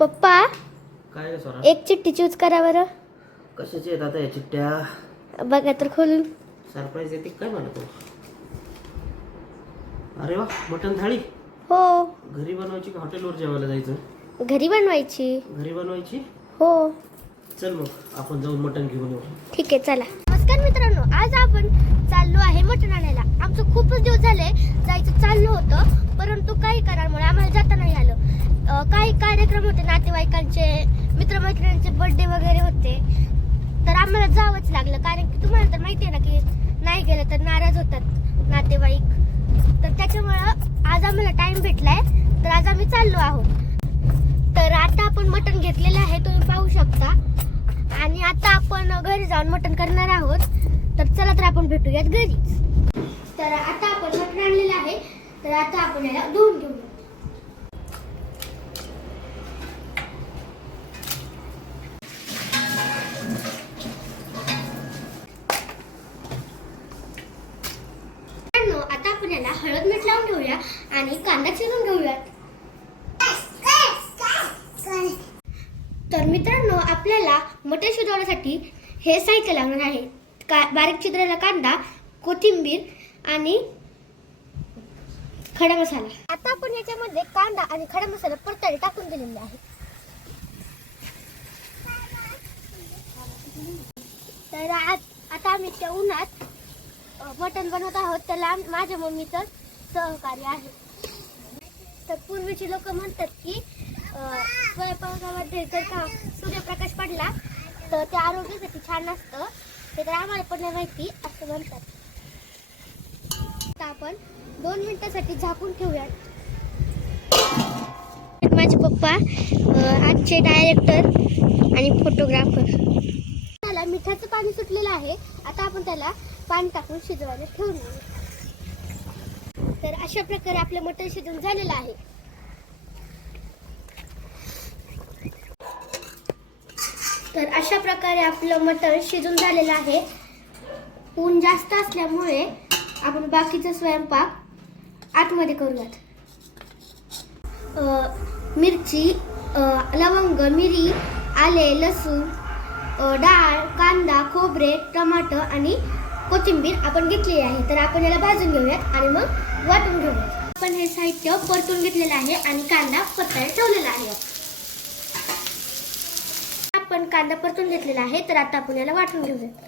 पप्पा काय रे सोरा? एक चिठ्ठी चूज करा बरं. कशाची आहेत आता या चिठ्ठ्या? बघा तर खोलून. सरप्राईज येते काय म्हणतो? अरे वा, मटण थाळी. हो, घरी बनवायची का हॉटेलवर जेवायला जायचं? घरी बनवायची. घरी बनवायची. हो चल मग आपण जाऊन मटण घेऊन येऊ. ठीक आहे, चला. नमस्कार मित्रांनो, आज आपण चाललो आहे मटण आणायला. आमचं खूपच दिवस झाले जायचं चाललो होतं, परंतु काही कारणामुळे आम्हाला जाता नाही आलं. काही कार्यक्रम होते, नातेवाईकांचे, मित्रमैत्रिणींचे बर्थडे वगैरे होते, तर आम्हाला जावंच लागलं. कारण की तुम्हाला तर माहिती आहे ना की नाही गेलं तर नाराज होतात नातेवाईक. तर त्याच्यामुळं आज आम्हाला टाइम भेटलाय, तर आज आम्ही चाललो आहोत. तर आता आपण मटण घेतलेलं आहे, तुम्ही पाहू शकता. आणि आता आपण घरी जाऊन मटण करणार आहोत. तर चला, तर आपण भेटूयात घरी. तर आता आपण मटण आणलेलं आहे, तर आता आपण याला धुवून घेऊया. आता आपण याला हळद मीठ लावून घेऊया आणि कांदा चिरून घेऊयात. तर मित्रांनो, आपल्याला मटण शिजवण्यासाठी हे साहित्य लागणार आहे. बारीक चिरलेला कांदा, कोथिंबीर आणि खडा मसाला. आता आपण याच्यामध्ये कांदा आणि खडा मसाला परतावे टाकून दिलेला आहे. तर आता आम्ही त्या उन्हात मटण बनवत आहोत. त्याला माझ्या मम्मीचं सहकार्य आहे. तर पूर्वीची लोक म्हणतात की स्वयंपाकामध्ये जर का सूर्यप्रकाश पडला तर ते आरोग्यासाठी छान असतं. ते तर आम्हाला पण नाही माहिती असं म्हणतात. आता आपण 2 मिनिटासाठी झाकून ठेवूयात. माझे पप्पा आजचे डायरेक्टर आणि फोटोग्राफर. त्याला मिठाचं पाणी सुटलेलं आहे. आता आपण त्याला पाणी टाकून शिजवायला ठेवून देऊ. तर अशा प्रकारे आपलं मटण शिजून झालेलं आहे. तर अशा प्रकारे आपलं मटण शिजून झालेलं आहे. ऊन जास्त असल्यामुळे आपण बाकीचा स्वयंपाक आतमध्ये करूयात. मिरची, लवंग, मिरी, आले, लसूण, डाळ, कांदा, खोबरे, टमाटर आणि कोथिंबीर आपण घेतलेली आहे. तर आपण याला भाजून घेऊयात आणि मग वाटून घेऊयात. आपण हे साहित्य परतून घेतलेलं आहे आणि कांदा परतायला ठेवलेला आहे. आपण कांदा परतून घेतलेला आहे, तर आता आपण याला वाटून घेऊयात.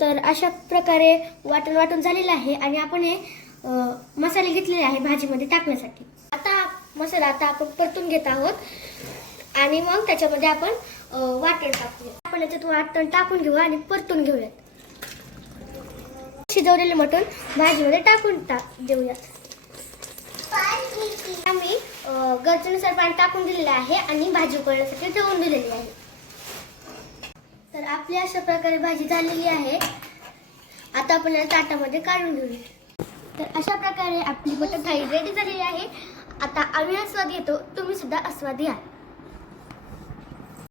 तर अशा प्रकारे वाटून झालेलं आहे आणि आपण हे मसाले घेतलेले आहे भाजीमध्ये टाकण्यासाठी. आता मसाला आपण परतून घेत आहोत आणि मग त्याच्यामध्ये आपण वाटण टाकूया. आपण याच्यात वाटण टाकून घेऊ आणि परतून घेऊयात. शिजवलेले मटण भाजीमध्ये टाकून देऊयात. आम्ही गरजेनुसार पाणी टाकून दिलेले आहे आणि भाजी उकळण्यासाठी ठेवून दिलेली आहे. तर आपली अशा प्रकारे भाजी झालेली आहे. आता आपण या ताटामध्ये काढून घेऊया. तर अशा प्रकारे आपली मटण थाळी रेडी झालेली आहे. आता आम्ही आस्वाद घेतो, तुम्ही सुद्धा आस्वाद घ्या.